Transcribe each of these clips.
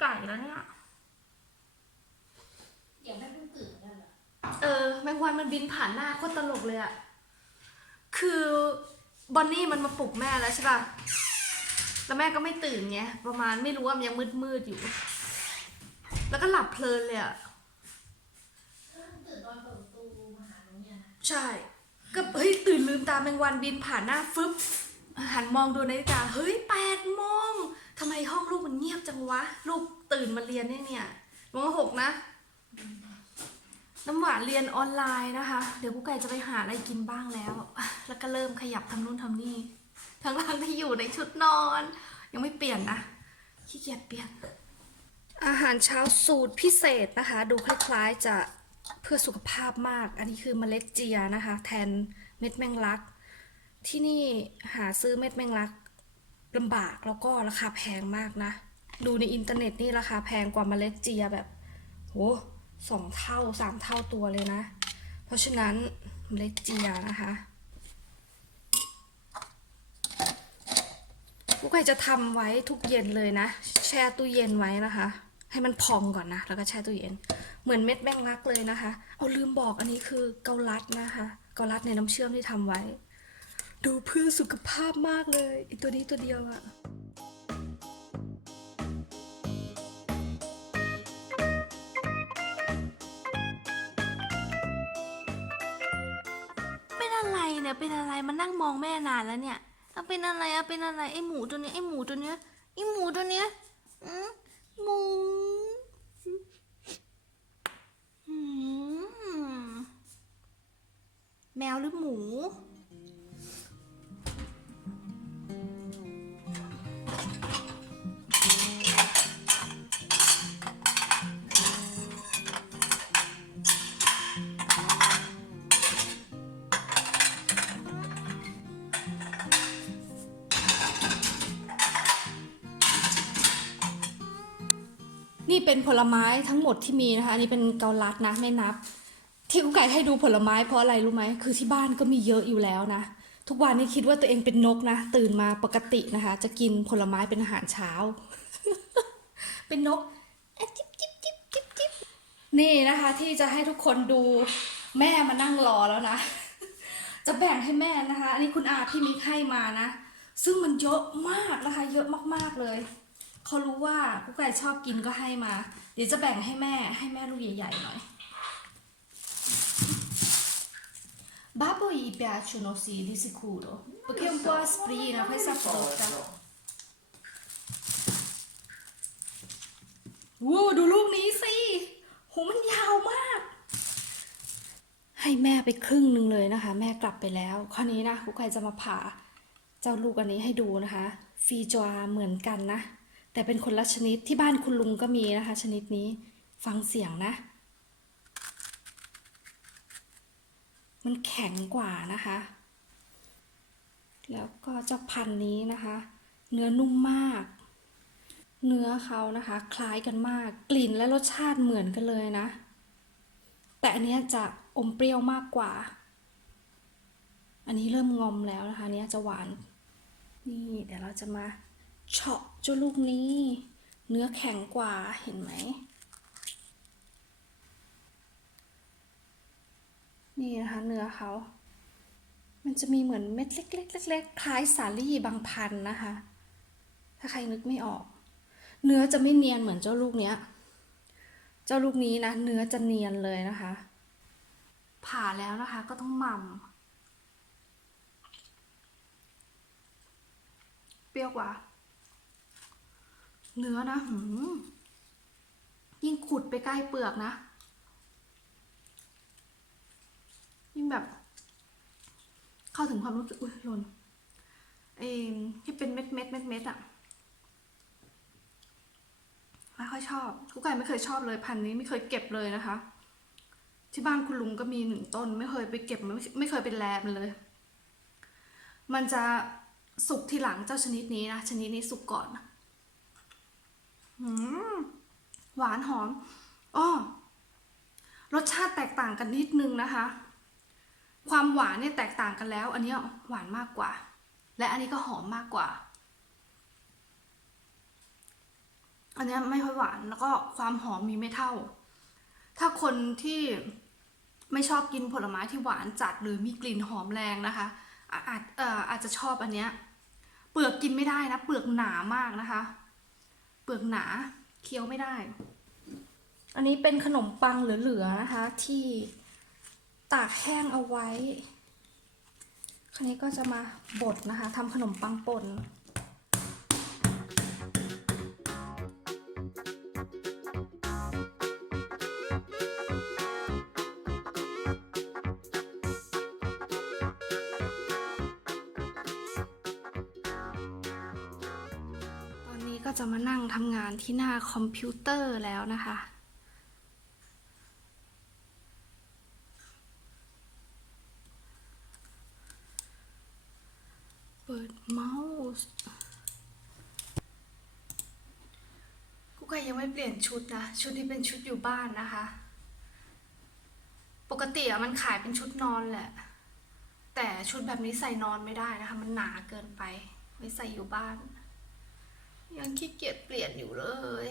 ไก่แล้วเนี่ยอย่าให้เพิ่งตื่นนั่นแหละเออ แมงวันมันบินผ่านหน้าโคตรตลกเลยอะคือบอนนี่มันมาปลุกแม่แล้วใช่ป่ะ แล้วแม่ก็ไม่ตื่นไงประมาณไม่รู้ว่ามันยังมืดมืดๆอยู่ แล้วก็หลับเพลินเลยอะเพิ่งตื่นตอนเปิดประตูมาหาน้องเนี่ยนะใช่ ก็เฮ้ยตื่นลืมตาแมงวันบินผ่านหน้าฟึบ หันมองดูนาฬิกาเฮ้ยแปดโมงทำไมห้องลูกมันเงียบจังวะ ลูกตื่นมาเรียนเนี่ยเนี่ยมหกนะ น้ำหวานเรียนออนไลน์นะคะ เดี๋ยวกูไก่จะไปหาอะไรกินบ้างแล้ว แล้วก็เริ่มขยับทำนู่นทำนี่ทั้งทางที่อยู่ในชุดนอน ยังไม่เปลี่ยนนะขี้เกียจเปลี่ยน อาหารเช้าสูตรพิเศษนะคะ ดูคล้ายๆจะเพื่อสุขภาพมาก อันนี้คือเมล็ดเจียนะคะ แทนเม็ดแมงลัก ที่นี่หาซื้อเม็ดแมงลักลำบากแล้วก็ราคาแพงมากนะ ดูในอินเทอร์เน็ตนี่ราคาแพงกว่าเมล็ดเจียแบบโหสองเท่าสามเท่าตัวเลยนะ เพราะฉะนั้นเมล็ดเจียนะคะกูไก่จะทำไว้ทุกเย็นเลยนะ แช่ตู้เย็นไว้นะคะ ให้มันพองก่อนนะ แล้วก็แช่ตู้เย็น เหมือนเม็ดแมงลักเลยนะคะ เอาลืมบอกอันนี้คือเกาลัดนะคะ เกาลัดในน้ำเชื่อมที่ทำไว้ ดูเพื่อสุขภาพมากเลยไอตัวนี้ตัวเดียวอะเป็นอะไรเนี่ยเป็นอะไรมานั่งมองแม่นานแล้วเนี่ยเอาเป็นอะไรอะเป็นอะไรไอหมูตัวเนี้ยไอหมูตัวเนี้ยไอหมูตัวเนี้ยอืมหมูแมวหรือหมู เป็นผลไม้ทั้งหมดที่มีนะคะ อันนี้เป็นเกาลัดนะไม่นับ ที่กุ๊กไก่ให้ดูผลไม้เพราะอะไรรู้ไหม คือที่บ้านก็มีเยอะอยู่แล้วนะ ทุกวันนี้คิดว่าตัวเองเป็นนกนะ ตื่นมาปกตินะคะ จะกินผลไม้เป็นอาหารเช้า เป็นนกจิ๊บจิ๊บจิ๊บจิ๊บจิ๊บนี่นะคะ ที่จะให้ทุกคนดูแม่มานั่งรอแล้วนะ จะแบ่งให้แม่นะคะ อันนี้คุณอาพี่มิกให้มานะ ซึ่งมันเยอะมากนะคะ เยอะมากๆเลย เขารู้ว่ากุ๊กไก่ชอบกินก็ให้มา เดี๋ยวจะแบ่งให้แม่ให้แม่ลูกใหญ่ๆหน่อย Babbo gli piacciono sì, di sicuro. Perché è un po' asprina, poi s'apporta. วู้ดูลูกนี้สิโหมันยาวมาก ให้แม่ไปครึ่งหนึ่งเลยนะคะ แม่กลับไปแล้ว คราวนี้นะกุ๊กไก่จะมาผ่าเจ้าลูกอันนี้ให้ดูนะคะ ฟีจวาเหมือนกันนะ แต่เป็นคนละชนิดที่บ้านคุณลุงก็มีนะคะ ชนิดนี้ฟังเสียงนะ มันแข็งกว่านะคะ แล้วก็เจ้าพันธุ์นี้นะคะ เนื้อนุ่มมาก เนื้อเขานะคะ คล้ายกันมาก กลิ่นและรสชาติเหมือนกันเลยนะ แต่อันนี้จะอมเปรี้ยวมากกว่า อันนี้เริ่มงอมแล้วนะคะนเนี้ยจะหวาน นี่เดี๋ยวเราจะมา เฉาะเจ้าลูกนี้ เนื้อแข็งกว่าเห็นไหม นี่นะคะ เนื้อเขา มันจะมีเหมือนเม็ดเล็กๆเล็กๆคล้ายสาลี่บางพันนะคะ ถ้าใครนึกไม่ออก เนื้อจะไม่เนียนเหมือนเจ้าลูกเนี้ย เจ้าลูกนี้นะ เนื้อจะเนียนเลยนะคะ ผ่าแล้วนะคะ ก็ต้องหม่ำเปรี้ยวกว่า เนื้อนะหืมยิ่งขุดไปใกล้เปลือกนะ ยิ่งแบบ เข้าถึงความรู้สึก อุ้ยหล่นเอมที่เป็นเม็ดเม็ดเม็ดเม็ดอะไม่ค่อยชอบกุ๊กไก่ไม่เคยชอบเลยพันธุ์นี้ไม่เคยเก็บเลยนะคะ ที่บ้านคุณลุงก็มีหนึ่งต้น ไม่เคยไปเก็บไม่ไม่เคยไปแลมันเลย มันจะสุกทีหลังเจ้าชนิดนี้นะ ชนิดนี้สุกก่อนหืม หวานหอมอ้อรสชาติแตกต่างกันนิดนึงนะคะ ความหวานเนี่ยแตกต่างกันแล้ว อันนี้หวานมากกว่า และอันนี้ก็หอมมากกว่า อันนี้ไม่ค่อยหวานแล้วก็ความหอมมีไม่เท่า ถ้าคนที่ไม่ชอบกินผลไม้ที่หวานจัดหรือมีกลิ่นหอมแรงนะคะ อาอาจอาจจะชอบอันเนี้ยเปลือกกินไม่ได้นะ เปลือกหนามากนะคะ ลือกหนาเคี้ยวไม่ได้ อันนี้เป็นขนมปังเหลือๆนะคะ ที่ตากแห้งเอาไว้ คราวนี้ก็จะมาบดนะคะทำขนมปังป่น มานั่งทำงานที่หน้าคอมพิวเตอร์แล้วนะคะ เปิดเมาส์กูก็ยังไม่เปลี่ยนชุดนะ ชุดนี้เป็นชุดอยู่บ้านนะคะ ปกติอะมันขายเป็นชุดนอนแหละ แต่ชุดแบบนี้ใส่นอนไม่ได้นะคะ มันหนาเกินไป ไม่ใส่อยู่บ้าน ยังขี้เกียจเปลี่ยนอยู่เลย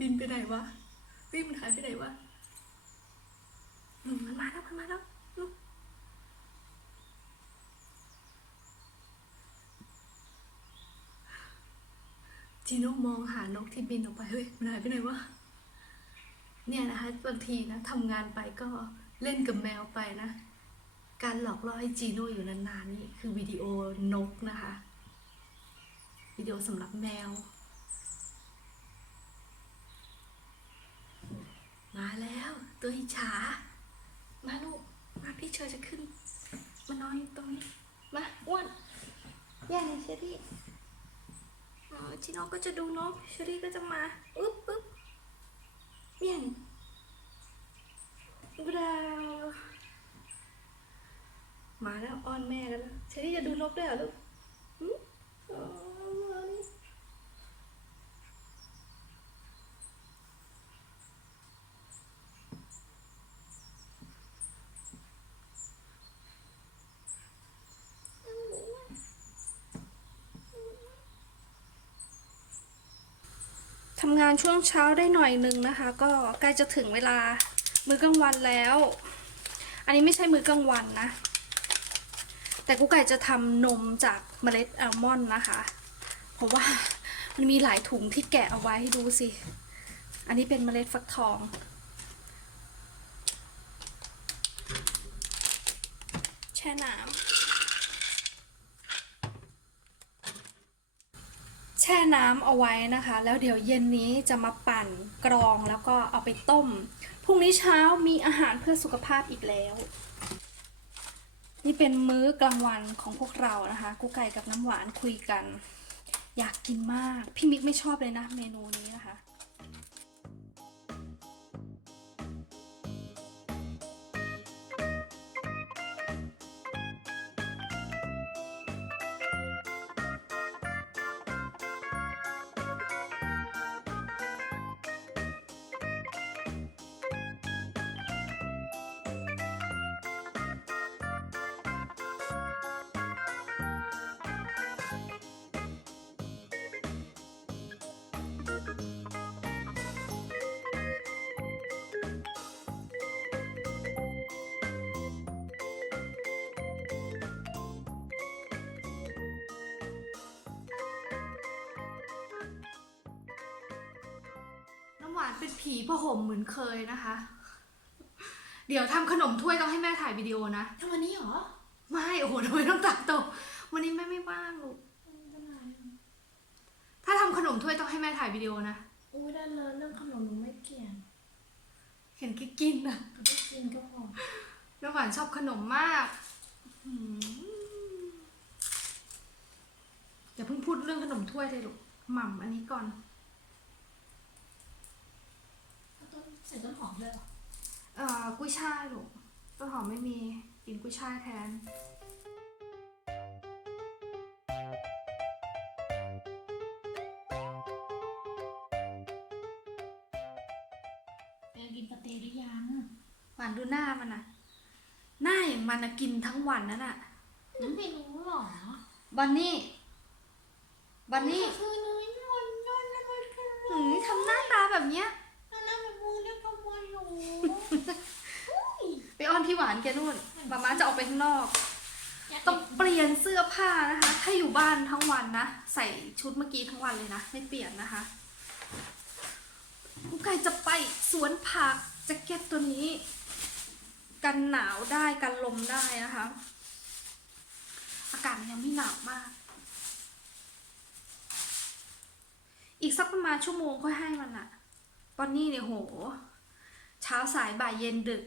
บินไปไหนวะเฮ้ยมันหายไปไหนวะอืมมันมาแล้วมันมาแล้วอืมจีโน่มองหานกที่บินออกไปเฮ้ยมันหายไปไหนวะเนี่ยนะคะบางทีนะทำงานไปก็เล่นกับแมวไปนะ การหลอกล่อให้จีโน่อยู่นานๆนี่คือวิดีโอนกนะคะ วิดีโอสำหรับแมว มาแล้วตัวอิจฉา มาลูก มาพี่เชอจะขึ้น มานอนอยู่ตรงนี้ มาอ้วนแย่เลยเชอรี่อ๋อชิโนก็จะดูนกเชอรี่ก็จะมาอุ๊บปุ๊บเมี่ยงบราวมาแล้วอ้อนแม่แล้วเชอรี่จะดูนกด้วยเหรอลูกอ๋อมานี่ ทำงานช่วงเช้าได้หน่อยนึงนะคะ ก็ใกล้จะถึงเวลามื้อกลางวันแล้ว อันนี้ไม่ใช่มื้อกลางวันนะ แต่กูไก่จะทำนมจากเมล็ดอัลมอนด์นะคะ เพราะว่ามันมีหลายถุงที่แกะเอาไว้ให้ดูสิ อันนี้เป็นเมล็ดฟักทองแช่น้ำ ช่น้ำเอาไว้นะคะ แล้วเดี๋ยวเย็นนี้จะมาปั่นกรองแล้วก็เอาไปต้ม พรุ่งนี้เช้ามีอาหารเพื่อสุขภาพอีกแล้ว นี่เป็นมื้อกลางวันของพวกเรานะคะ กูไก่กับน้ำหวานคุยกัน อยากกินมาก พี่มิกไม่ชอบเลยนะเมนูนี้นะคะ หวานเป็นผีผ้าห่มเหมือนเคยนะคะ เดี๋ยวทำขนมถ้วยต้องให้แม่ถ่ายวิดีโอนะ ทำวันนี้เหรอไม่โอ้โหทำไมต้องตัดตกวันนี้แม่ไม่ว่างลูกถ้าทำขนมถ้วยต้องให้แม่ถ่ายวิดีโอนะอุ้ยได้เลยเรื่องขนมหนูไม่เกี่ยงเห็นแกกินอะก็ได้กินก็พอน้ำหวานชอบขนมมากอืมอย่าเพิ่งพูดเรื่องขนมถ้วยเลยลูกหม่ำอันนี้ก่อน ต้น ใส่ต้นหอมเลยเหรอเอ่อกุ้ยช่ายลูกต้นหอมไม่มีกินกุ้ยช่ายแทนเดี๋ยวกินปาเต้หรือยัง หวานดูหน้ามันนะหน้าอย่างมันนะกินทั้งวันนั่นน่ะมันไม่รู้หรอบันนี่บันนี่คือนุ้ยนวลนวลนวลคือหืมทำหน้าตาแบบเนี้ย นั่นน่ะเป็นมูนี่ขโมยหนู ไปอ้อนพี่หวานแกนู่นมาม่าจะออกไปข้างนอกอยากต้องเปลี่ยนเสื้อผ้านะคะ ถ้าอยู่บ้านทั้งวันนะ ใส่ชุดเมื่อกี้ทั้งวันเลยนะ ไม่เปลี่ยนนะคะกุ๊กไก่จะไปสวนผักแจ็คเก็ตตัวนี้ กันหนาวได้กันลมได้นะคะ อากาศมันยังไม่หนาวมาก อีกสักประมาณชั่วโมงค่อยให้มันอะตอนนี้เนี่ยโห เช้าสายบ่ายเย็นดึก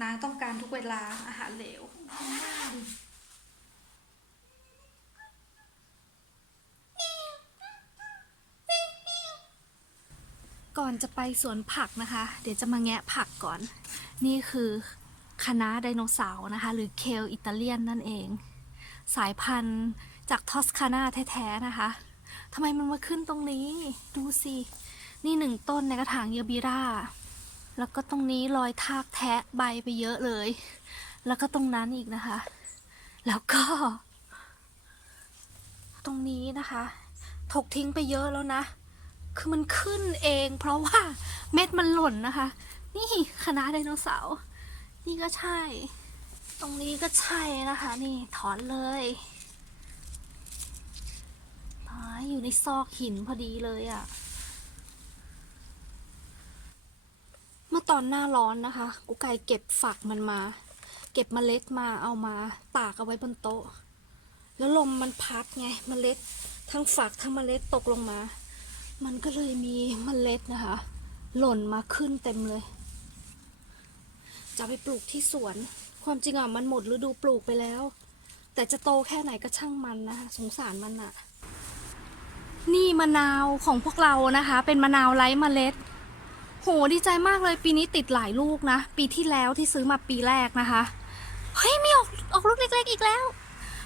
นางต้องการทุกเวลาอาหารเหลวทำหน้าดิก่อนจะไปสวนผักนะคะ เดี๋ยวจะมาแงะผักก่อน นี่คือคณะไดโนเสาร์นะคะ หรือเคลอิตาเลียนนั่นเอง สายพันธุ์จากทอสคานาแท้ๆนะคะทำไมมันมาขึ้นตรงนี้ ดูสิ นี่หนึ่งต้นในกระถางเยอบิรา แล้วก็ตรงนี้รอยทากแทะใบไปเยอะเลย แล้วก็ตรงนั้นอีกนะคะ แล้วก็ ตรงนี้นะคะ ถกทิ้งไปเยอะแล้วนะ คือมันขึ้นเอง เพราะว่าเม็ดมันหล่นนะคะ นี่คณะไดโนเสาร์นี่ก็ใช่ ตรงนี้ก็ใช่นะคะ นี่ถอนเลยอ๋ออยู่ในซอกหินพอดีเลยอะ่ะ เมื่อตอนหน้าร้อนนะคะ กูไก่เก็บฝักมันมา เก็บเมล็ดมาเอามาตากเอาไว้บนโต๊ะ แล้วลมมันพัดไงเมล็ดทั้งฝักทั้งเมล็ดตกลงมา มันก็เลยมีเมล็ดนะคะ หล่นมาขึ้นเต็มเลย จะไปปลูกที่สวน ความจริงอะมันหมดฤดูปลูกไปแล้ว แต่จะโตแค่ไหนก็ช่างมันนะคะสงสารมันอะนี่มะนาวของพวกเรานะคะ เป็นมะนาวไร้เมล็ด โหดีใจมากเลยปีนี้ติดหลายลูกนะ ปีที่แล้วที่ซื้อมาปีแรกนะคะ เฮ้ยมีออกออกลูกเล็กๆอีกแล้ว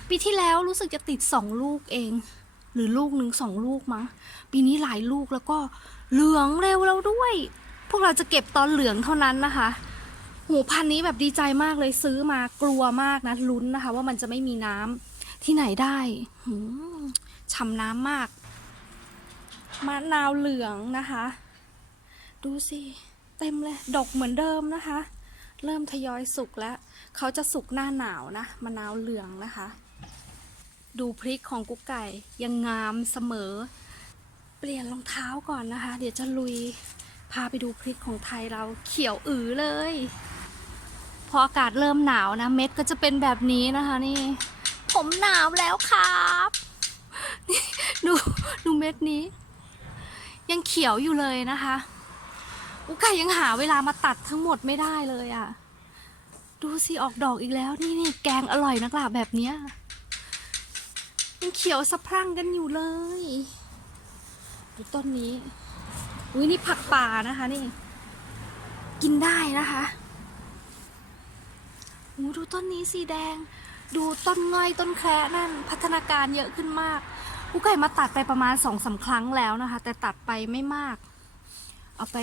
ปีที่แล้วรู้สึกจะติดสองลูกเอง หรือลูกหนึ่งสองลูกมั้งปีนี้หลายลูกแล้วก็เหลืองเร็วแล้วด้วย พวกเราจะเก็บตอนเหลืองเท่านั้นนะคะหูพันนี้แบบดีใจมากเลยซื้อมากลัวมากนะลุ้นนะคะ ว่ามันจะไม่มีน้ำที่ไหนได้หืมฉ่ำน้ำมากมะนาวเหลืองนะคะ ดูสิเต็มเลย ดกเหมือนเดิมนะคะ เริ่มทยอยสุกแล้ว เขาจะสุกหน้าหนาวนะมะนาวเหลืองนะคะ ดูพริกของกุ๊กไก่ยังงามเสมอ เปลี่ยนรองเท้าก่อนนะคะ เดี๋ยวจะลุยพาไปดูพริกของไทยเราเขียวอือเลย พออากาศเริ่มหนาวนะ เม็ดก็จะเป็นแบบนี้นะคะ นี่ ผมหนาวแล้วครับนี่ดูดูเม็ดนี้ ยังเขียวอยู่เลยนะคะ กไก่ยังหาเวลามาตัดทั้งหมดไม่ได้เลยอะ่ะ ดูสิออกดอกอีกแล้ว นี่นี่แกงอร่อยนักล่ะแบบเนี้ยยังเขียวสะพรั่งกันอยู่เลยดูต้นนี้อุ้ยนี่ผักป่านะคะนี่ กินได้นะคะอู้ดูต้นนี้สีแดง ดูต้นง่อยต้นแคระนั่นพัฒนาการเยอะขึ้นมากกูไก่มาตัดไปประมาณสองสาครั้งแล้วนะคะ แต่ตัดไปไม่มาก เอาไป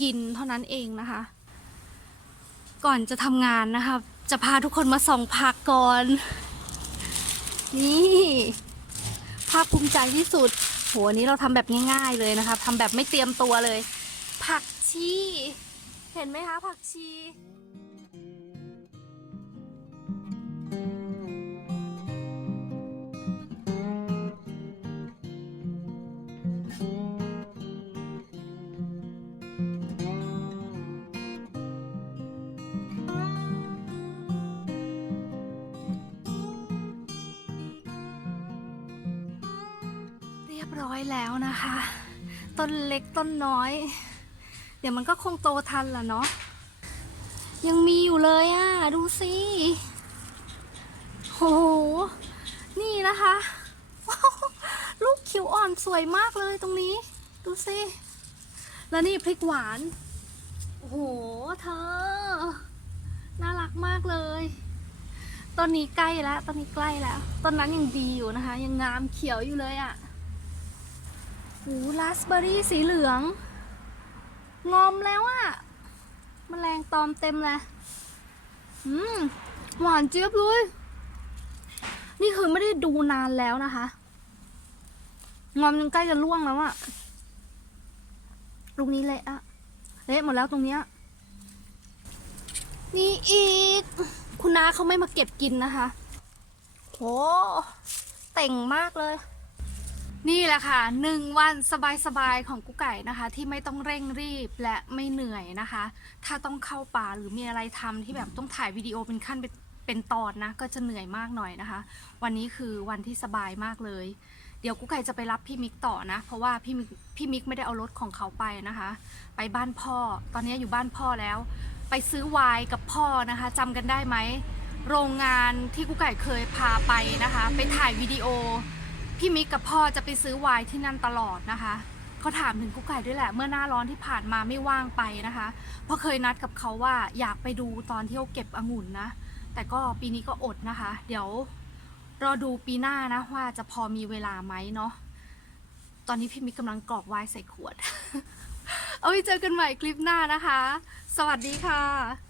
กินเท่านั้นเองนะคะ ก่อนจะทำงานนะคะ จะพาทุกคนมาส่องผักก่อน นี่ภาคภูมิใจที่สุด โหอันนี้เราทำแบบง่ายๆเลยนะคะทำแบบไม่เตรียมตัวเลย ผักชี เห็นไหมคะผักชี ร้อยแล้วนะคะ ต้นเล็กต้นน้อย เดี๋ยวมันก็คงโตทันละเนาะยังมีอยู่เลยอะ่ะ ดูสิโห นี่นะคะว้าวเขียวอ่อนสวยมากเลยตรงนี้ ดูสิ แล้วนี่พริกหวานโอ้โหเธอ น่ารักมากเลยตอนนี้ใกล้แล้วตอนนี้ใกล้แล้วตอนนั้นยังดีอยู่นะคะ ยังงามเขียวอยู่เลยอะ่ะ โอ้ราสเบอรี่สีเหลือง งอมแล้วอะมแมลงตอมเต็มเลยอืมหวานเจี๊ยบเลย นี่คือไม่ได้ดูนานแล้วนะคะ งอมยังใกล้จะล่วงแล้วอะลูกนี้เละอะเละหมดแล้วตรงเนี้ยนี่อีก คุณน้าเขาไม่มาเก็บกินนะคะ โห เต่งมากเลย นี่แหละค่ะหนึ่งวันสบายๆของกุ๊กไก่นะคะ ที่ไม่ต้องเร่งรีบและไม่เหนื่อยนะคะ ถ้าต้องเข้าป่าหรือมีอะไรทำที่แบบต้องถ่ายวิดีโอเป็นขั้นเป็นเป็นตอนนะก็จะเหนื่อยมากหน่อยนะคะ วันนี้คือวันที่สบายมากเลย เดี๋ยวกุ๊กไก่จะไปรับพี่มิกต่อนะ เพราะว่าพี่มิกพี่มิกไม่ได้เอารถของเขาไปนะคะ ไปบ้านพ่อ ตอนนี้อยู่บ้านพ่อแล้ว ไปซื้อไวน์กับพ่อนะคะจำกันได้ไหมโรงงานที่กุ๊กไก่เคยพาไปนะคะ ไปถ่ายวิดีโอ พี่มิกกับพ่อจะไปซื้อไวน์ที่นั่นตลอดนะคะ เขาถามถึงกุ๊กไก่ด้วยแหละ เมื่อหน้าร้อนที่ผ่านมาไม่ว่างไปนะคะ เพราะเคยนัดกับเขาว่าอยากไปดูตอนที่เขาเก็บองุ่นนะ แต่ก็ปีนี้ก็อดนะคะ เดี๋ยวรอดูปีหน้านะว่าจะพอมีเวลาไหมเนาะ ตอนนี้พี่มิกกำลังกรอกไวน์ใส่ขวด เอาไว้เจอกันใหม่คลิปหน้านะคะ สวัสดีค่ะ